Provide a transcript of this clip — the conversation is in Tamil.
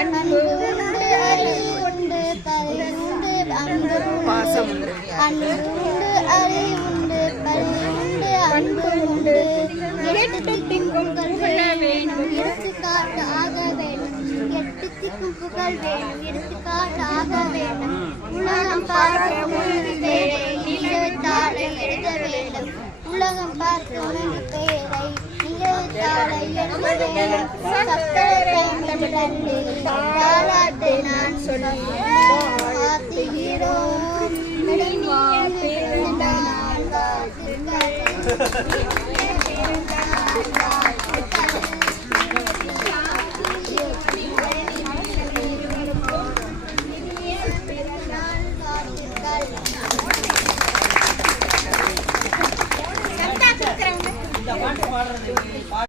அன்பு உண்டு அறிவு உண்டு கருணை உண்டு பாசம் உண்டு அன்பு உண்டு அறிவு உண்டு கருணை உண்டு அன்பு உண்டு எட்டு திக்கும் புகழ வேணும் எடுத்துக்காட்டு ஆக வேணும் எட்டு திக்கும் புகழ் வேணும் எடுத்துக்காட்டு ஆக வேணும் உலகம் பார்க்க உனது பெயரை நிலத்தாழை எழுத வேண்டும் உலகம் பார்க்க உனது பெயரை நிலத்தாழை எழுத வேண்டும் சக்கரை தாலாட்டு நான் சொல்லுகிறோம் பாட்டு பாடுறது